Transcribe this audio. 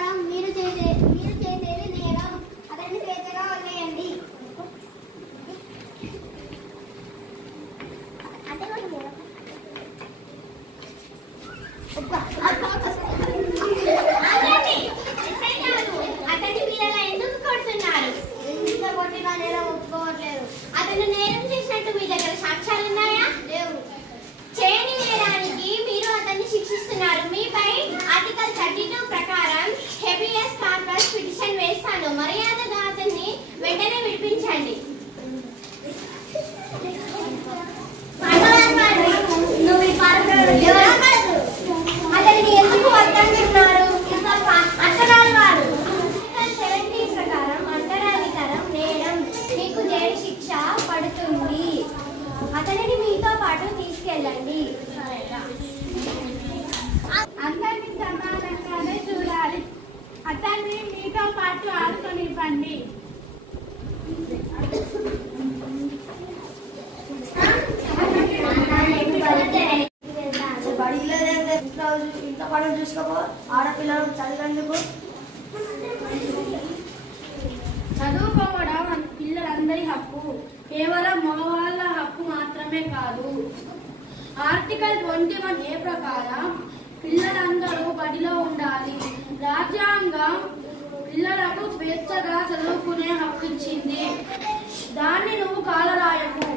ప్రకారం మీరు చేసేది నేరం. అతన్ని స్వేచ్ఛగా వదిలేయండి. అతన్ని మీరలా ఎందుకు కొడుతున్నారు? ఎంత కొట్టినా నేరం ఒప్పుకోవట్లేదు. అతను నేరం చేసినట్టు మీ దగ్గర సాక్ష్యాలు ఉన్నాయా? లేవు. చేయని నేరానికి మీరు అతన్ని శిక్షిస్తున్నారు. మీపై ఆర్టికల్ 32 ప్రకారం హెబియస్ కార్పస్ పిటిషన్ వేస్తాను. మర్యాదగా అతన్ని వెంటనే విడిపించండి. అతన్ని ఎందుకు వద్దంటున్నారు? అంటరాని వాడు. ఆర్టికల్ 70 ప్రకారం అంటరానితనం నేరం. మీకు జైలు శిక్ష పడుతుంది. అతనిని మీతో పాటు తీసుకెళ్ళండి. అందరినీ సమానంగానే చూడాలి. అతన్ని మీతో పాటు ఆడుకొనివ్వండి. ఇంత పనులు చూసుకోపో. ఆడపిల్లలు చదివేందుకు. చదువుకోవడం పిల్లలందరి హక్కు, కేవలం మగవాళ్ళ హక్కు మాత్రమే కాదు. ఆర్టికల్ 21A ప్రకారం పిల్లలందరూ బడిలో ఉండాలి. రాజ్యాంగం పిల్లలకు స్వేచ్ఛగా చదువుకునే హక్కు ఇచ్చింది. దాన్ని నువ్వు కాలరాయకు.